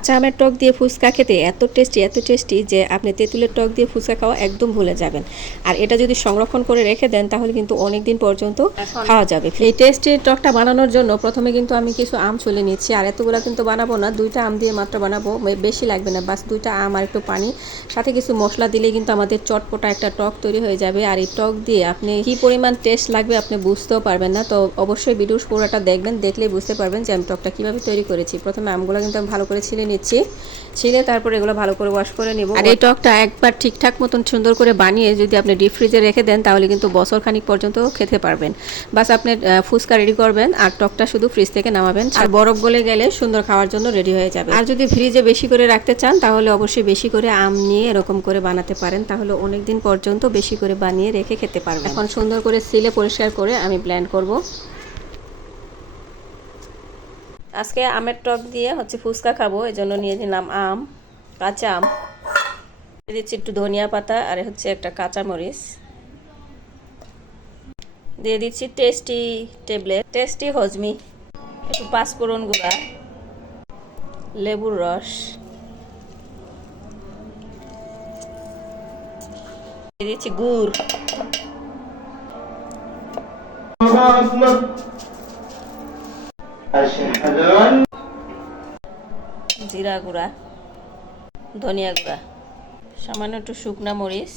কাঁচা আমের টক দিয়ে ফুচকা খেতে এত টেস্টি যে আপনি তেঁতুলের টক দিয়ে ফুচকা খাওয়া একদম ভুলে যাবেন। আর এটা যদি সংরক্ষণ করে রেখে দেন তাহলে কিন্তু অনেক দিন পর্যন্ত খাওয়া যাবে। এই টেস্টি টকটা বানানোর জন্য প্রথমে কিন্তু আমি কিছু আম ছুলে নিচ্ছি। আর এতগুলো কিন্তু বানাবো না, 2টা আম দিয়ে মাত্র বানাবো, বেশি লাগবে না, বাস 2টা আম আর একটু পানি, সাথে কিছু মশলা দিলেই কিন্তু আমাদের চটপটা একটা টক তৈরি হয়ে যাবে। আর এই টক দিয়ে আপনি কি পরিমাণ টেস্ট লাগবে আপনি বুঝতেও পারবেন না। তো অবশ্যই ভিডিওর পুরোটা দেখবেন, দেখলেই বুঝতে পারবেন যে আমি টকটা কীভাবে তৈরি করেছি। প্রথমে আমগুলো কিন্তু আমি ভালো করে ছিলে নিচ্ছি, ছিলে তারপর এগুলো ভালো করে ওয়াশ করে নিব। আর এই টকটা একবার ঠিকঠাক মতন সুন্দর করে বানিয়ে যদি আপনি ডিপ ফ্রিজে রেখে দেন তাহলে কিন্তু বছর খানিক পর্যন্ত খেতে পারবেন। বাস আপনি ফুচকা রেডি করবেন আর টকটা শুধু ফ্রিজ থেকে নামাবেন, আর বরফ গলে গেলে সুন্দর খাওয়ার জন্য রেডি হয়ে যাবে। আর যদি ফ্রিজে বেশি করে রাখতে চান তাহলে অবশ্যই বেশি করে আম নিয়ে এরকম করে বানাতে পারেন, তাহলে অনেক দিন পর্যন্ত বেশি করে বানিয়ে রেখে খেতে পারবেন। এখন সুন্দর করে সিলে পরিষ্কার করে আমি ব্লেন্ড করব। আজকে আমের টক দিয়ে ফুচকা খাবো, এই জন্য নিয়ে নিলাম আম, কাঁচা আম, দিচ্ছি একটু ধনিয়া পাতা, আর একটা কাঁচা মরিচ দিয়ে দিচ্ছি, টেস্টি ট্যাবলেট, টেস্টি হজমি, একটু পাঁচফোড়ন গুঁড়া, লেবুর রস দিয়ে দিচ্ছি, গুড়, জিরা গুঁড়া, ধনিয়া গুঁড়া, সামান্য একটু শুকনা মরিচ,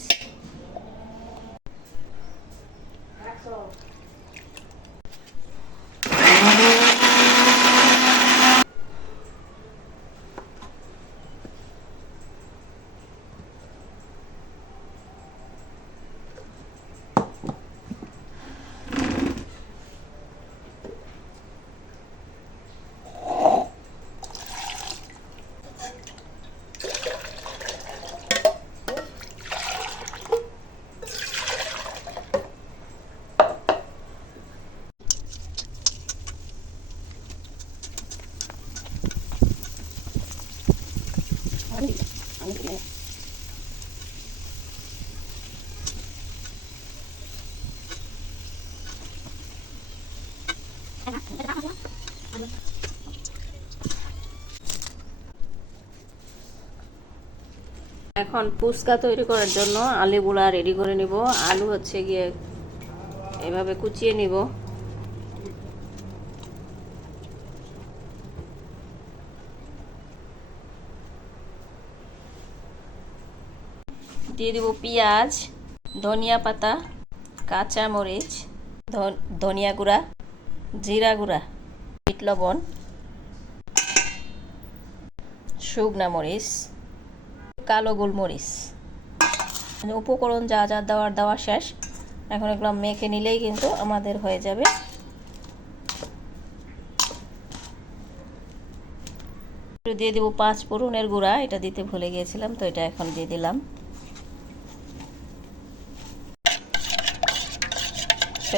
এখন ফুচকা তৈরি করার জন্য আলুগুলা রেডি করে নিব। আলু গিয়ে এভাবে কুচিয়ে নিব, দিয়ে দিব পেঁয়াজ, ধনিয়া পাতা, কাঁচা মরিচ, ধনিয়া গুঁড়া, জিরা গুঁড়া, বিট লবণ, শুকনা মরিচ, কালো গোলমরিচ, উপকরণ যা যা দেওয়া শেষ। এখন এগুলো মেখে নিলেই কিন্তু আমাদের হয়ে যাবে। দিয়ে দিব পাঁচফোড়নের গুঁড়া, এটা দিতে ভুলে গিয়েছিলাম, তো এটা এখন দিয়ে দিলাম।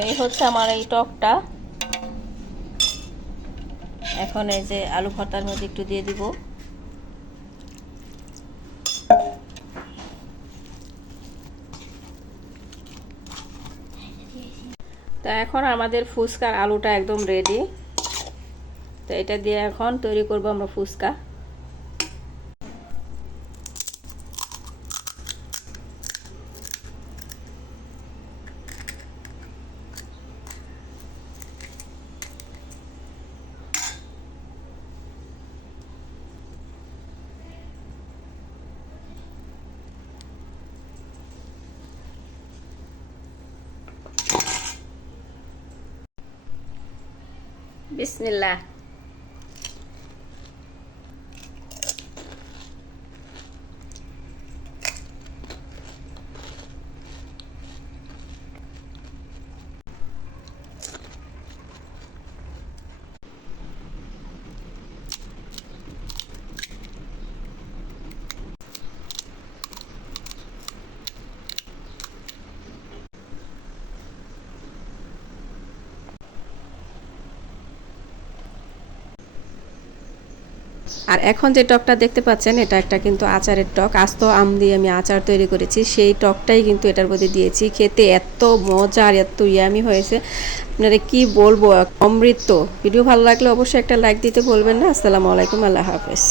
এই আমার এই টকটা। এখন এই যে আলু ভর্তার মধ্যে একটু দিয়ে দিব, তো এখন আমাদের ফুচকার আলুটা একদম রেডি। তো এটা দিয়ে এখন তৈরি করব আমরা ফুচকা। বিসমিল্লাহ। আর এখন যে টকটা দেখতে পাচ্ছেন এটা একটা কিন্তু আচারের টক, আস্ত আম দিয়ে আমি আচার তৈরি করেছি, সেই টকটাই কিন্তু এটার মধ্যে দিয়েছি। খেতে এত মজা আর এত ইয়ামি হয়েছে, আপনারা কি বলবো, অমৃত। ভিডিও ভালো লাগলে অবশ্যই একটা লাইক দিতে বলবেন না। আসসালামু আলাইকুম, আল্লাহ হাফেজ।